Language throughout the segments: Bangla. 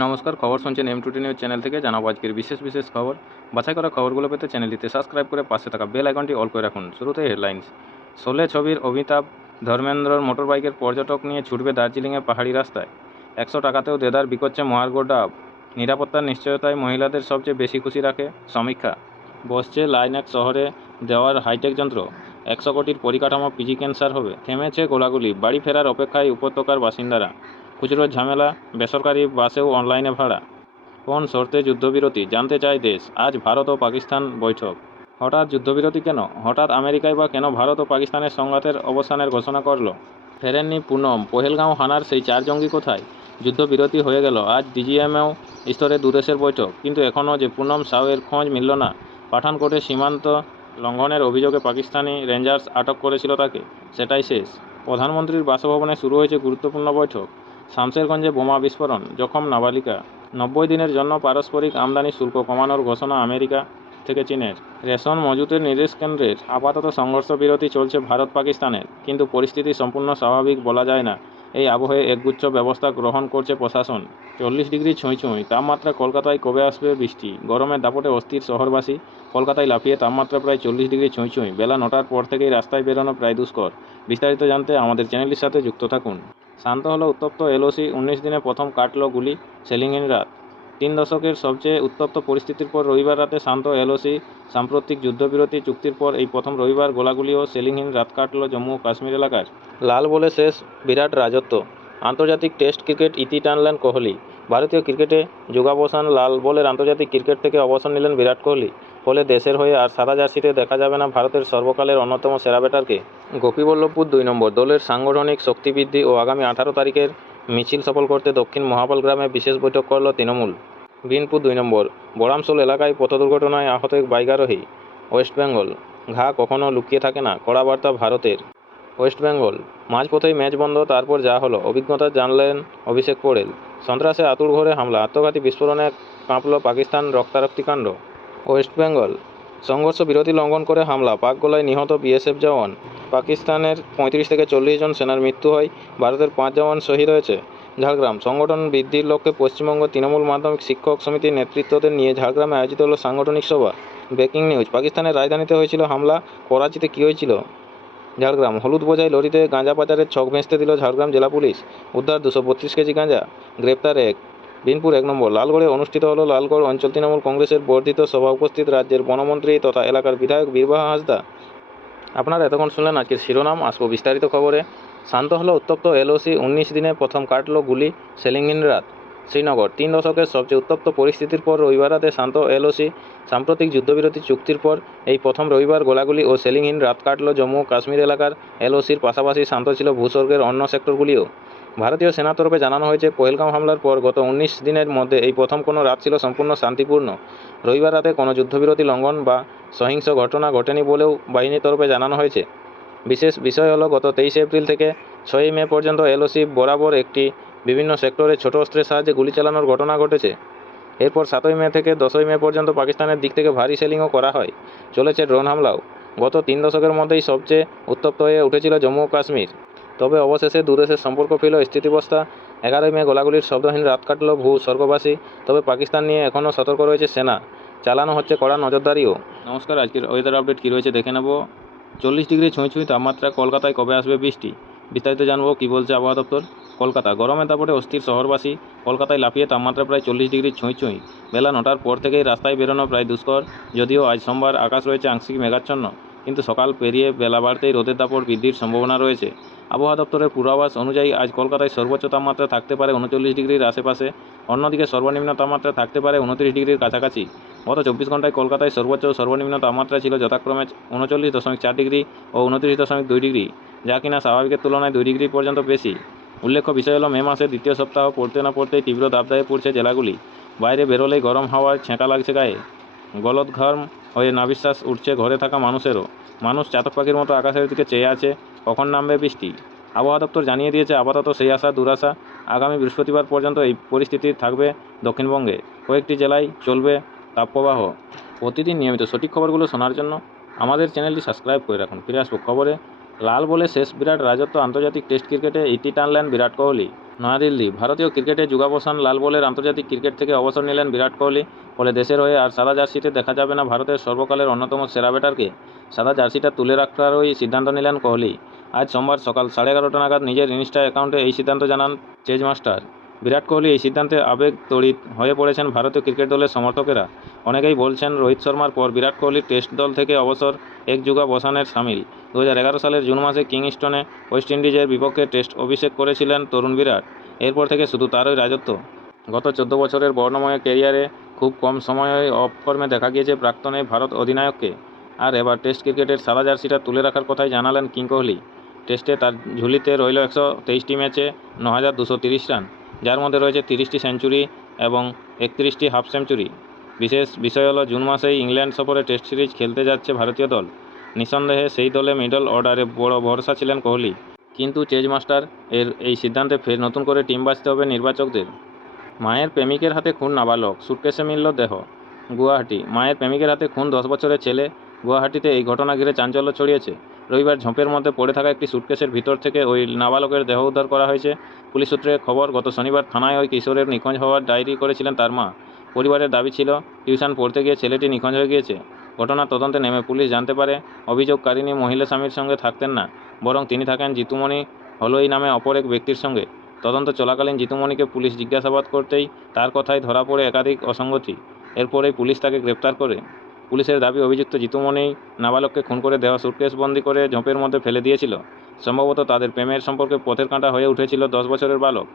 নমস্কার, খবর শুনছেন M2T নিউজ চ্যানেল থেকে। জানাবো আজকের বিশেষ খবর। বাছাই করা খবরগুলো পেতে চ্যানেলটিতে সাবস্ক্রাইব করে পাশে থাকা বেল আইকনটি অল করে রাখুন। শুরুতেই হেডলাইন্স। শোলে ছবির অমিতাভ ধর্মেন্দ্রর মোটরবাইকের পর্যটক নিয়ে ছুটবে দার্জিলিংয়ের পাহাড়ি রাস্তায়। 100 টাকাতেও দেদার বিকোচ্ছে মহার্ঘ ডাব। নিরাপত্তার নিশ্চয়তায় মহিলাদের সবচেয়ে বেশি খুশি রাখে সমীক্ষা। বসছে লাইনাক শহরে দেওয়ার হাইটেক যন্ত্র। 100 কোটির পরিকাঠামো পিজি ক্যান্সার হবে। থেমেছে গোলাগুলি, বাড়ি ফেরার অপেক্ষায় উপত্যকার বাসিন্দারা। খুচরোর ঝামেলা, বেসরকারি বাসেও অনলাইনে ভাড়া। কোন শর্তে যুদ্ধবিরতি জানতে চায় দেশ। আজ ভারত ও পাকিস্তান বৈঠক। হঠাৎ যুদ্ধবিরতি কেন? হঠাৎ আমেরিকায় বা কেন ভারত ও পাকিস্তানের সংঘাতের অবসানের ঘোষণা করল? ফেরেননি পুনম। পহেলগাঁও হানার সেই 4 জঙ্গি কোথায়? যুদ্ধবিরতি হয়ে গেল, আজ ডিজিএমও স্তরে দুদেশের বৈঠক, কিন্তু এখনও যে পুনম সাউয়ের খোঁজ মিলল না। পাঠানকোটে সীমান্ত লঙ্ঘনের অভিযোগে পাকিস্তানি রেঞ্জার্স আটক করেছিল তাকে, সেটাই শেষ। প্রধানমন্ত্রীর বাসভবনে শুরু হয়েছে গুরুত্বপূর্ণ বৈঠক। শামশেরগঞ্জে বোমা বিস্ফোরণ, জখম নাবালিকা। 90 দিনের জন্য পারস্পরিক আমদানি শুল্ক কমানোর ঘোষণা আমেরিকা থেকে চীনের। রেশন মজুতের নির্দেশ কেন্দ্রের। আপাতত সংঘর্ষ বিরতি চলছে ভারত পাকিস্তানের, কিন্তু পরিস্থিতি সম্পূর্ণ স্বাভাবিক বলা যায় না। এই আবহে একগুচ্ছ ব্যবস্থা গ্রহণ করছে প্রশাসন। 40 ডিগ্রি ছুঁই তাপমাত্রা। কলকাতায় কবে আসবে বৃষ্টি? গরমের দাপটে অস্থির শহরবাসী। কলকাতায় লাফিয়ে তাপমাত্রা প্রায় 40 ডিগ্রি ছুঁই। বেলা 9টার পর থেকেই রাস্তায় বেরোনো প্রায় দুষ্কর। বিস্তারিত জানতে আমাদের চ্যানেলটির সাথে যুক্ত থাকুন। শান্ত হলো উত্তপ্ত এলওসি। 19 দিনে প্রথম কাটল গুলি, সেলিংহীন রাত। 3 দশকের সবচেয়ে উত্তপ্ত পরিস্থিতির পর রবিবার রাতে শান্ত এলওসি। সাম্প্রতিক যুদ্ধবিরতি চুক্তির পর এই প্রথম রবিবার গোলাগুলি ও সেলিংহীন রাত কাটল জম্মু ও কাশ্মীর এলাকার। লাল বলে শেষ বিরাট রাজত্ব। আন্তর্জাতিক টেস্ট ক্রিকেট ইতি টানলেন কোহলি। ভারতীয় ক্রিকেটে যুগাবসান। লাল বলের আন্তর্জাতিক ক্রিকেট থেকে অবসর নিলেন বিরাট কোহলি। ফলে দেশের হয়ে আর সাদা জার্সিতে দেখা যাবে না ভারতের সর্বকালের অন্যতম সেরা ব্যাটারকে। গোপীবল্লভপুর 2 নম্বর। দলের সাংগঠনিক শক্তিবৃদ্ধি ও আগামী 18 তারিখের মিছিল সফল করতে দক্ষিণ মহাবল গ্রামে বিশেষ বৈঠক করল তৃণমূল। বিনপুর 2 নম্বর। বড়ামশোল এলাকায় পথ দুর্ঘটনায় আহত এক বাইকারোহী। ওয়েস্ট বেঙ্গল। ঘা কখনো লুকিয়ে থাকে না, কড়া বার্তা ভারতের। ওয়েস্ট বেঙ্গল। মাঝপথেই ম্যাচ বন্ধ, তারপর যা হলো অভিজ্ঞতা জানলেন অভিষেক পোড়েল। সন্ত্রাসে আতুর ঘরে হামলা, আত্মঘাতী বিস্ফোরণে কাঁপল পাকিস্তান, রক্তারক্তি কাণ্ড। ওয়েস্ট বেঙ্গল। সংঘর্ষ বিরতি লঙ্ঘন করে হামলা, পাক গোলায় নিহত বিএসএফ জওয়ান। পাকিস্তানের 35 থেকে 40 জন সেনার মৃত্যু হয়, ভারতের 5 জওয়ান শহীদ হয়েছে। ঝাড়গ্রাম। সংগঠন বৃদ্ধির লক্ষ্যে পশ্চিমবঙ্গ তৃণমূল মাধ্যমিক শিক্ষক সমিতির নেতৃত্বদের নিয়ে ঝাড়গ্রামে আয়োজিত হল সাংগঠনিক সভা। Breaking news. পাকিস্তানের রাজধানীতে হয়েছিল হামলা, করাচিতে কী হয়েছিল? ঝাড়গ্রাম। হলুদ বোঝাই লরিতে গাঁজা পাচারের ছক ভেস্তে দিল ঝাড়গ্রাম জেলা পুলিশ। উদ্ধার 232 কেজি গাঁজা, গ্রেপ্তার এক। বিনপুর 1 নম্বর। লালগড়ে অনুষ্ঠিত হলো লালগড় অঞ্চল তৃণমূল কংগ্রেসের বর্ধিত সভা। উপস্থিত রাজ্যের বনমন্ত্রী তথা এলাকার বিধায়ক বীরবাহা হাঁসদা। আপনারা এতক্ষণ শুনলেন আজকের শিরোনাম। আসবো বিস্তারিত খবরে। শান্ত হলো উত্তপ্ত এলওসি। 19 দিনে প্রথম কাটল গুলি, সেলিংহীন রাত। শ্রীনগর। 3 দশকের সবচেয়ে উত্তপ্ত পরিস্থিতির পর রবিবার রাতে শান্ত এলওসি। সাম্প্রতিক যুদ্ধবিরতি চুক্তির পর এই প্রথম রবিবার গোলাগুলি ও সেলিংহীন রাত কাটল জম্মু কাশ্মীর এলাকার। এলওসির পাশাপাশি শান্ত ছিল ভূস্বর্গের অন্য সেক্টরগুলিও। ভারতীয় সেনার তরফে জানানো হয়েছে, পহেলগাঁও হামলার পর গত 19 দিনের মধ্যে এই প্রথম কোনো রাত ছিল সম্পূর্ণ শান্তিপূর্ণ। রবিবার রাতে কোনো যুদ্ধবিরতি লঙ্ঘন বা সহিংস ঘটনা ঘটেনি বলেও বাহিনীর তরফে জানানো হয়েছে। বিশেষ বিষয় হলো, গত 23 এপ্রিল থেকে 6 মে পর্যন্ত এলওসি বরাবর একটি বিভিন্ন সেক্টরে ছোট অস্ত্রের সাহায্যে গুলি চালানোর ঘটনা ঘটেছে। এরপর 7 মে থেকে 10 মে পর্যন্ত পাকিস্তানের দিক থেকে ভারী সেলিংও করা হয়। চলেছে ড্রোন হামলাও। গত 3 দশকের মধ্যেই সবচেয়ে উত্তপ্ত হয়ে উঠেছিল জম্মু ও কাশ্মীর। তবে অবশেষে দুদেশের সম্পর্ক ফিরল স্থিতিবস্থা। 11 মে গোলাগুলির শব্দহীন রাত কাটল স্বর্গবাসী। তবে পাকিস্তান নিয়ে এখনও সতর্ক রয়েছে সেনা। চালানো হচ্ছে কড়া নজরদারিও। নমস্কার, আজকের ওয়েদার আপডেট কী রয়েছে দেখে নেব। 40 ডিগ্রি ছুঁই তাপমাত্রা। কলকাতায় কবে আসবে বৃষ্টি? বিস্তারিত জানবো কী বলছে আবহাওয়া দপ্তর। কলকাতা। গরমের দাপটে অস্থির শহরবাসী। কলকাতায় লাফিয়ে তাপমাত্রা প্রায় 40 ডিগ্রি ছুঁই। বেলা 9টার পর থেকেই রাস্তায় বেরোনো প্রায় দুষ্কর। যদিও আজ সোমবার আকাশ রয়েছে আংশিক মেঘাচ্ছন্ন, কিন্তু সকাল পেরিয়ে বেলা বাড়তেই রোদের দাপট বৃদ্ধির সম্ভাবনা রয়েছে। আবহাওয়া দপ্তরের পূর্বাভাস অনুযায়ী আজ কলকাতায় সর্বোচ্চ তাপমাত্রা থাকতে পারে 39 ডিগ্রির আশেপাশে। অন্যদিকে সর্বনিম্ন তাপমাত্রা থাকতে পারে 29 ডিগ্রির কাছাকাছি। গত 24 ঘন্টায় কলকাতায় সর্বোচ্চ ও সর্বনিম্ন তাপমাত্রা ছিল যথাক্রমে 39.4 ডিগ্রি ও 29.2 ডিগ্রি, যা কিনা স্বাভাবিকের তুলনায় 2 ডিগ্রি পর্যন্ত বেশি। উল্লেখ্য বিষয় হলো, মে মাসের দ্বিতীয় সপ্তাহ পড়তে না পড়তেই তীব্র দাবদাহে পড়ছে জেলাগুলি। বাইরে বেরোলেই গরম হাওয়ার ছেঁকা লাগছে গায়ে। গলদঘর্ম হয়ে নাভিশ্বাস উঠছে ঘরে থাকা মানুষেরও। মানুষ চাতক পাখির মতো আকাশের দিকে চেয়ে আছে, কখন নামবে বৃষ্টি। আবহাওয়া দপ্তর জানিয়ে দিয়েছে, আপাতত সেই আশা দুরাশা। আগামী বৃহস্পতিবার পর্যন্ত এই পরিস্থিতি থাকবে দক্ষিণবঙ্গে। কয়েকটি জেলায় চলবে তাপপ্রবাহ। প্রতিদিন নিয়মিত সঠিক খবরগুলো শোনার জন্য আমাদের চ্যানেলটি সাবস্ক্রাইব করে রাখুন। ফিরে আসবো খবরে। লাল বলে শেষ বিরাট রাজত্ব। আন্তর্জাতিক টেস্ট ক্রিকেটে ইতি টানলেন বিরাট কোহলি। নয়াদিল্লি, ভারতীয় ক্রিকেটে যুগাবসান, লাল বলের আন্তর্জাতিক ক্রিকেট থেকে অবসর নিলেন বিরাট কোহলি। ফলে দেশের হয়ে আর সাদা জার্সিতে দেখা যাবে না ভারতের সর্বকালের অন্যতম সেরা ব্যাটারকে। সাদা জার্সিটা তুলে রাখারই সিদ্ধান্ত নিলেন কোহলি। আজ সোমবার সকাল 11:30 নাগাদ নিজের ইনস্টা অ্যাকাউন্টে এই সিদ্ধান্ত জানান চেজ মাস্টার বিরাট কোহলি। এই সিদ্ধান্তে আবেগ তড়িৎ হয়ে পড়েছেন ভারতীয় ক্রিকেট দলের সমর্থকেরা। অনেকেই বলছেন রোহিত শর্মার পর বিরাট কোহলির টেস্ট দল থেকে অবসর এক যুগাবসানের সামিল। 2011 সালের জুন মাসে কিংস্টনে ওয়েস্ট ইন্ডিজের বিপক্ষে টেস্ট অভিষেক করেছিলেন তরুণ বিরাট। এরপর থেকে শুধু তারই রাজত্ব। গত 14 বছরের বর্ণময় ক্যারিয়ারে খুব কম সময়ে অফ ফর্মে দেখা গিয়েছে প্রাক্তন এই ভারত অধিনায়ককে। আর এবার টেস্ট ক্রিকেটের সাদা জার্সিটা তুলে রাখার কথাই জানালেন কিং কোহলি। টেস্টে তার ঝুলিতে রইল 123টি ম্যাচে 9,230 রান, যার মধ্যে রয়েছে 30টি সেঞ্চুরি এবং 31টি হাফ সেঞ্চুরি। বিশেষ বিষয় হলো জুন মাসেই ইংল্যান্ড সফরে টেস্ট সিরিজ খেলতে যাচ্ছে ভারতীয় দল। নিঃসন্দেহে সেই দলে মিডল অর্ডারে বড় ভরসা ছিলেন কোহলি। কিন্তু চেজ মাস্টার এই সিদ্ধান্তে ফের নতুন করে টিম বাছতে হবে নির্বাচকদের। মায়ের প্রেমিকের হাতে খুন নাবালক, সুটকেসে মিলল দেহ। গুয়াহাটি, মায়ের প্রেমিকের হাতে খুন 10 বছরের ছেলে। গুয়াহাটিতে এই ঘটনা ঘিরে চাঞ্চল্য ছড়িয়েছে। রবিবার ঝোপের মধ্যে পড়ে থাকা একটি সুটকেসের ভিতর থেকে ওই নাবালকের দেহ উদ্ধার করা হয়েছে। পুলিশ সূত্রে খবর, গত শনিবার থানায় ওই কিশোরের নিখোঁজ হওয়ার ডায়েরি করেছিলেন তার মা। পরিবারের দাবি ছিল টিউশন পড়তে গিয়ে ছেলেটি নিখোঁজ হয়ে গিয়েছে। ঘটনার তদন্তে নেমে পুলিশ জানতে পারে অভিযোগকারিনী মহিলা স্বামীর সঙ্গে থাকতেন না, বরং তিনি থাকেন জিতুমণি হলই নামে অপর এক ব্যক্তির সঙ্গে। তদন্ত চলাকালীন জিতুমণিকে পুলিশ জিজ্ঞাসাবাদ করতেই তার কথায় ধরা পড়ে একাধিক অসঙ্গতি। এরপরেই পুলিশ তাকে গ্রেপ্তার করে। পুলিশের দাবি, অভিযুক্ত জিতুমণি নাবালককে খুন করে দেওয়া সুটকেস বন্দি করে ঝোপের মধ্যে ফেলে দিয়েছিল। সম্ভবত তাদের প্রেমের সম্পর্কে পথের কাঁটা হয়ে উঠেছিল 10 বছরের বালক।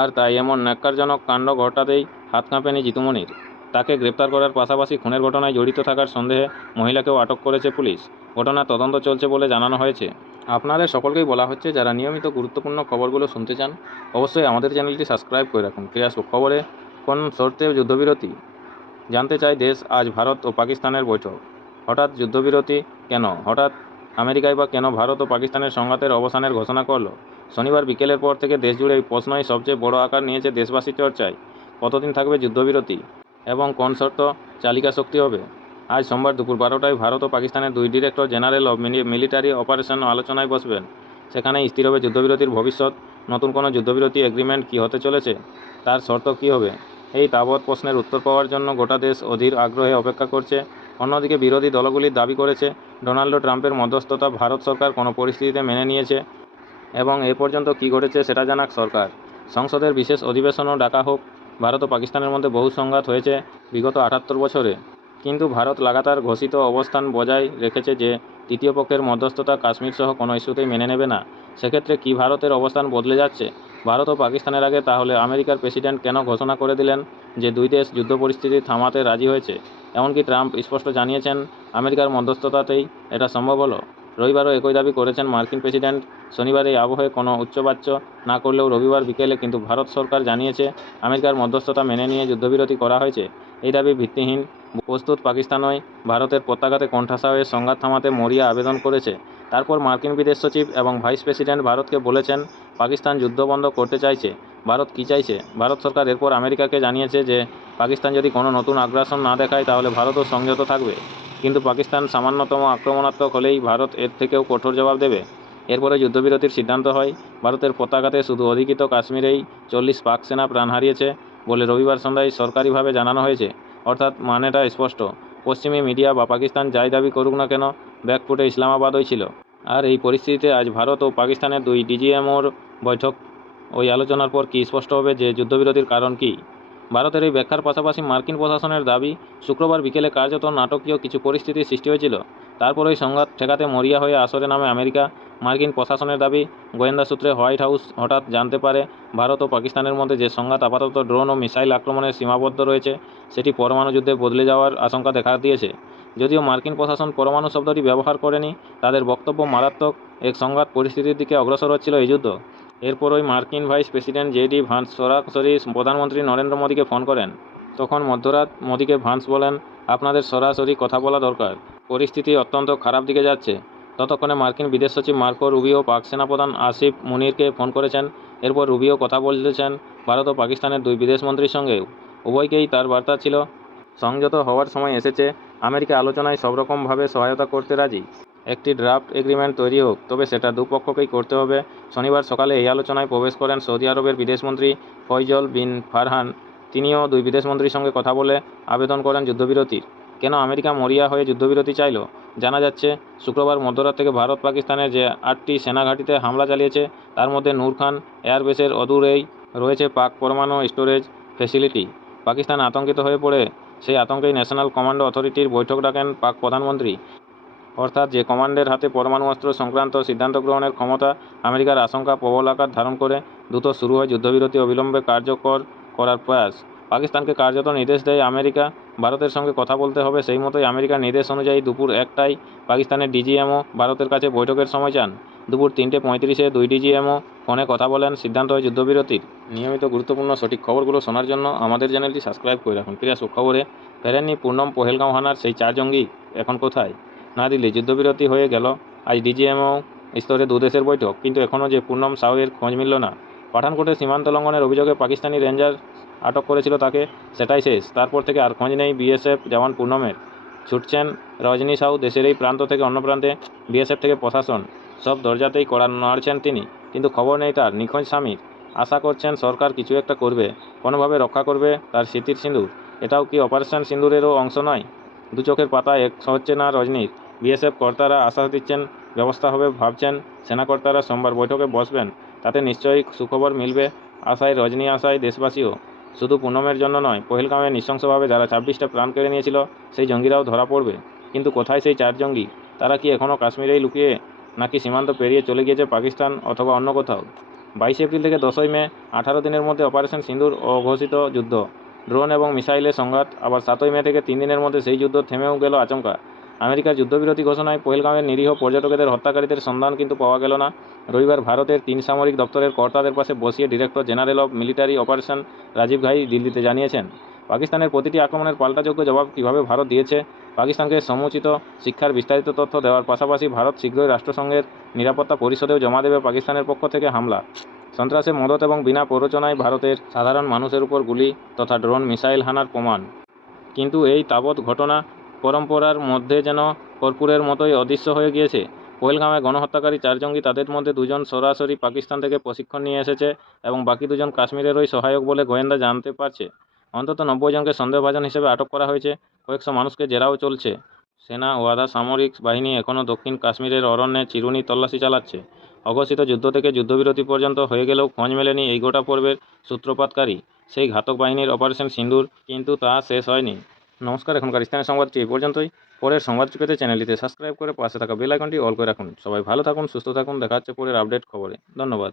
আর তাই এমন ন্যাক্কারজনক কাণ্ড ঘটাতেই হাত কাঁপেনি জিতুমণির। তাকে গ্রেপ্তার করার পাশাপাশি খুনের ঘটনায় জড়িত থাকার সন্দেহে মহিলাকেও আটক করেছে পুলিশ। ঘটনার তদন্ত চলছে বলে জানানো হয়েছে। আপনাদের সকলকেই বলা হচ্ছে, যারা নিয়মিত গুরুত্বপূর্ণ খবরগুলো শুনতে চান অবশ্যই আমাদের চ্যানেলটি সাবস্ক্রাইব করে রাখুন। ফিরে আসবো খবরে। কোন শর্তে যুদ্ধবিরতি? জানতে চাই দেশ। আজ ভারত ও পাকিস্তানের বৈঠক। হঠাৎ যুদ্ধবিরতি কেন? হঠাৎ আমেরিকায় বা কেন ভারত ও পাকিস্তানের সংঘাতের অবসানের ঘোষণা করল? শনিবার বিকেলের পর থেকে দেশজুড়ে এই প্রশ্নই সবচেয়ে বড় আকার নিয়েছে দেশবাসীর চর্চায়। কতদিন থাকবে যুদ্ধবিরতি এবং কোন শর্ত চালিকা শক্তি হবে? আজ সোমবার দুপুর 12টায় ভারত ও পাকিস্তানের দুই director general of military operation আলোচনায় বসবেন। সেখানেই স্থির হবে যুদ্ধবিরতির ভবিষ্যৎ। নতুন কোনো যুদ্ধবিরতি এগ্রিমেন্ট কী হতে চলেছে, তার শর্ত কী হবে, এই তাবৎ প্রশ্নের উত্তর পাওয়ার জন্য গোটা দেশ অধীর আগ্রহে অপেক্ষা করছে। অন্যদিকে বিরোধী দলগুলি দাবি করেছে ডোনাল্ড ট্রাম্পের মধ্যস্থতা ভারত সরকার কোনো পরিস্থিতিতে মেনে নিয়েছে এবং এ পর্যন্ত কী ঘটেছে সেটা জানাক সরকার। সংসদের বিশেষ অধিবেশনও ডাকা হোক। ভারত ও পাকিস্তানের মধ্যে বহু সংঘাত হয়েছে বিগত 78 বছরে, কিন্তু ভারত লাগাতার ঘোষিত অবস্থান বজায় রেখেছে যে তৃতীয় পক্ষের মধ্যস্থতা কাশ্মীর সহ কোনো ইস্যুতেই মেনে নেবে না। সেক্ষেত্রে কি ভারতের অবস্থান বদলে যাচ্ছে ভারত ও পাকিস্তানের আগে? তাহলে আমেরিকার প্রেসিডেন্ট কেন ঘোষণা করে দিলেন যে দুই দেশ যুদ্ধ পরিস্থিতি থামাতে রাজি হয়েছে? এমনকি ট্রাম্প স্পষ্ট জানিয়েছেন আমেরিকার মধ্যস্থতাতেই এটা সম্ভব হলো। রবিবারও একই দাবি করেছেন মার্কিন প্রেসিডেন্ট। শনিবার এই আবহে কোনো উচ্চবাচ্য না করলেও রবিবার বিকেলে কিন্তু ভারত সরকার জানিয়েছে আমেরিকার মধ্যস্থতা মেনে নিয়ে যুদ্ধবিরতি করা হয়েছে। এই দাবি ভিত্তিহীন। প্রস্তুত পাকিস্তানই ভারতের প্রত্যাঘাতে কোণঠাসা হয়ে সংঘাত থামাতে মরিয়া আবেদন করেছে। তারপর মার্কিন বিদেশ সচিব এবং ভাইস প্রেসিডেন্ট ভারতকে বলেছেন পাকিস্তান যুদ্ধ বন্ধ করতে চাইছে। ভারত কী চাইছে? ভারত সরকার এরপর আমেরিকাকে জানিয়েছে যে পাকিস্তান যদি কোনো নতুন আগ্রাসন না দেখায় তাহলে ভারতও সংযত থাকবে। কিন্তু পাকিস্তান সামান্যতম আক্রমণাত্মক হলেই ভারত এর থেকেও কঠোর জবাব দেবে। এরপরে যুদ্ধবিরতির সিদ্ধান্ত হয়। ভারতের প্রত্যাঘাতে শুধু অধিকৃত কাশ্মীরেই 40 পাক সেনা প্রাণ হারিয়েছে বলে রবিবার সন্ধ্যায় সরকারিভাবে জানানো হয়েছে। অর্থাৎ মানেটা স্পষ্ট, পশ্চিমী মিডিয়া বা পাকিস্তান যাই দাবি করুক না কেন, ব্যাকফুটে ইসলামাবাদই ছিল। আর এই পরিস্থিতিতে আজ ভারত ও পাকিস্তানের দুই ডিজিএমওর বৈঠক। ওই আলোচনার পর কি স্পষ্ট হবে যে যুদ্ধবিরতির কারণ কী। ভারতের এই ব্যাখ্যার পাশাপাশি মার্কিন প্রশাসনের দাবি, শুক্রবার বিকেলে কার্যত নাটকীয় কিছু পরিস্থিতির সৃষ্টি হয়েছিল। তারপরই সংঘাত ঠেকাতে মরিয়া হয়ে আসরে নামে আমেরিকা। মার্কিন প্রশাসনের দাবি, গোয়েন্দা সূত্রে হোয়াইট হাউস হঠাৎ জানতে পারে ভারত ও পাকিস্তানের মধ্যে যে সংঘাত আপাতত ড্রোন ও মিসাইল আক্রমণে সীমাবদ্ধ রয়েছে সেটি পরমাণু যুদ্ধে বদলে যাওয়ার আশঙ্কা দেখা দিয়েছে। যদিও মার্কিন প্রশাসন পরমাণু শব্দটি ব্যবহার করেনি, তাদের বক্তব্য মারাত্মক এক সংঘাত পরিস্থিতির দিকে অগ্রসর হচ্ছিল এই যুদ্ধ। এরপরই মার্কিন ভাইস প্রেসিডেন্ট জেডি ভান্স সরাসরি প্রধানমন্ত্রী নরেন্দ্র মোদীকে ফোন করেন। তখন মধ্যরাত মোদীকে ভান্স বলেন, আপনাদের সরাসরি কথা বলা দরকার, পরিস্থিতি অত্যন্ত খারাপ দিকে যাচ্ছে। ততক্ষণে মার্কিন বিদেশ সচিব মার্কো রুবিও পাক সেনাপ্রধান আসিফ মুনিরকে ফোন করেছেন। এরপর রুবিও কথা বলেছেন ভারত ও পাকিস্তানের দুই বিদেশমন্ত্রীর সঙ্গেও। উভয়কেই তার বার্তা ছিল সংযত হওয়ার সময় এসেছে, আমেরিকা আলোচনায় সব রকমভাবে সহায়তা করতে রাজি। একটি ড্রাফট এগ্রিমেন্ট তৈরি হোক, তবে সেটা দুপক্ষকেই করতে হবে। শনিবার সকালে এই আলোচনায় প্রবেশ করেন সৌদি আরবের বিদেশমন্ত্রী ফয়জল বিন ফারহান। তিনিও দুই বিদেশমন্ত্রীর সঙ্গে কথা বলে আবেদন করেন যুদ্ধবিরতির। কেন আমেরিকা মরিয়া হয়ে যুদ্ধবিরতি চাইল? জানা যাচ্ছে, শুক্রবার মধ্যরাত থেকে ভারত পাকিস্তানের যে 8টি সেনাঘাঁটিতে হামলা চালিয়েছে, তার মধ্যে নূর খান এয়ারবেসের অদূরেই রয়েছে পাক পরমাণু স্টোরেজ ফ্যাসিলিটি। পাকিস্তান আতঙ্কিত হয়ে পড়ে সেই আতঙ্কেই ন্যাশনাল কমান্ড অথরিটির বৈঠক ডাকেন পাক প্রধানমন্ত্রী। অর্থাৎ যে কমান্ডের হাতে পরমাণু অস্ত্র সংক্রান্ত সিদ্ধান্ত গ্রহণের ক্ষমতা, আমেরিকার আশঙ্কা প্রবল আকার ধারণ করে দ্রুত শুরু হয় যুদ্ধবিরতি অবিলম্বে কার্যকর করার প্রয়াস। পাকিস্তানকে কার্যত নির্দেশ দেয় আমেরিকা, ভারতের সঙ্গে কথা বলতে হবে। সেই মতোই আমেরিকার নির্দেশ অনুযায়ী দুপুর 1টায় পাকিস্তানের ডিজিএমও ভারতের কাছে বৈঠকের সময় চান। দুপুর 3:35-এ দুই ডিজিএমও ফোনে কথা বলেন, সিদ্ধান্ত হয় যুদ্ধবিরতির। নিয়মিত গুরুত্বপূর্ণ সঠিক খবরগুলো শোনার জন্য আমাদের চ্যানেলটি সাবস্ক্রাইব করে রাখুন। ফিরে আসুক খবরে। ফেরেননি পুনম পহেলগাঁও হানার সেই 4 জঙ্গি, এখন কোথায়? নয়াদিল্লি। যুদ্ধবিরতি হয়ে গেল, আজ ডিজিএমও স্তরে দুদেশের বৈঠক, কিন্তু এখনও যে পুনম সাউয়ের খোঁজ মিলল না। পাঠানকোটে সীমান্ত লঙ্ঘনের অভিযোগে পাকিস্তানি রেঞ্জার আটক করেছিল তাকে, সেটাই শেষ। তারপর থেকে আর খোঁজ নেই বিএসএফ জওয়ান পুনমের। ছুটছেন রজনী সাউ দেশের এই প্রান্ত থেকে অন্য প্রান্তে, বিএসএফ থেকে প্রশাসন, সব দরজাতেই কড়া নাড়ছেন তিনি, কিন্তু খবর নেই তার নিখোঁজ স্বামীর। আশা করছেন সরকার কিছু একটা করবে, কোনোভাবে রক্ষা করবে তার স্মৃতির সিঁদুর। এটাও কি অপারেশন সিঁদুরেরও অংশ নয়? দু চোখের পাতায় এক হচ্ছে না রজনীর। বিএসএফ কর্তারা আশ্বাস দিচ্ছেন ব্যবস্থা হবে, ভাবছেন সেনা কর্তারা সোমবার বৈঠকে বসবেন, তাতে নিশ্চয়ই সুখবর মিলবে। আশায় রজনী, আশায় দেশবাসীও। শুধু পুনমের জন্য নয়, পহেলগাঁওয়ে নৃশংসভাবে যারা 26টা প্রাণ কেড়ে নিয়েছিল সেই জঙ্গিরাও ধরা পড়বে। কিন্তু কোথায় সেই 4 জঙ্গি? তারা কি এখনও কাশ্মীরেই লুকিয়ে, নাকি সীমান্ত পেরিয়ে চলে গিয়েছে পাকিস্তান অথবা অন্য কোথাও? 22 এপ্রিল থেকে 10ই মে, 18 দিনের মধ্যে অপারেশন সিঁদুর অঘোষিত যুদ্ধ, ড্রোন এবং মিসাইলের সংঘাত। আবার 7ই মে থেকে 3 দিনের মধ্যে সেই যুদ্ধ থেমেও গেল আচমকা। আমেরিকার যুদ্ধবিরতি ঘোষণায় পহেলগাঁওয়ের নিরীহ পর্যটকদের হত্যাকারীদের সন্ধান কিন্তু পাওয়া গেল না। রবিবার ভারতের 3 সামরিক দপ্তরের কর্তাদের পাশে বসিয়ে director general of military operation Rajiv Ghai দিল্লিতে জানিয়েছেন, পাকিস্তানের প্রতিটি আক্রমণের পাল্টাযোগ্য জবাব কীভাবে ভারত দিয়েছে। পাকিস্তানকে সমুচিত শিক্ষার বিস্তারিত তথ্য দেওয়ার পাশাপাশি ভারত শীঘ্রই রাষ্ট্রসংঘের নিরাপত্তা পরিষদেও জমা দেবে পাকিস্তানের পক্ষ থেকে হামলা, সন্ত্রাসে মদত এবং বিনা প্ররোচনায় ভারতের সাধারণ মানুষের উপর গুলি তথা ড্রোন মিসাইল হানার প্রমাণ। কিন্তু এই তাবৎ ঘটনা পরম্পরার মধ্যে যেন কর্পূরের মতোই অদৃশ্য হয়ে গিয়েছে। পহেলগাঁওয়ে গণহত্যাকারী 4 জঙ্গি, তাদের মধ্যে 2 জন সরাসরি পাকিস্তান থেকে প্রশিক্ষণ নিয়ে এসেছে এবং বাকি 2 জন কাশ্মীরেরই সহায়ক বলে গোয়েন্দা জানতে পারছে। অন্তত 90 জনকে সন্দেহভাজন হিসেবে আটক করা হয়েছে, কয়েকশো মানুষকে জেরাও চলছে। সেনা ও আধা সামরিক বাহিনী এখনও দক্ষিণ কাশ্মীরের অরণ্যে চিরুনি তল্লাশি চালাচ্ছে। অঘোষিত যুদ্ধ থেকে যুদ্ধবিরতি পর্যন্ত হয়ে গেলেও খোঁজ মেলেনি এই গোটা পর্বের সূত্রপাতকারী, সেই ঘাতক বাহিনীর অপারেশন সিঁদুর। কিন্তু তা শেষ হয়নি। নমস্কার, এখনকার স্থানীয় সংবাদটি এই পর্যন্তই। পরের সংবাদটি পেতে চ্যানেলটিতে সাবস্ক্রাইব করে পাশে থাকা বেল আইকনটি অল করে রাখুন। সবাই ভালো থাকুন, সুস্থ থাকুন। দেখা হচ্ছে পরের আপডেট খবরে। ধন্যবাদ।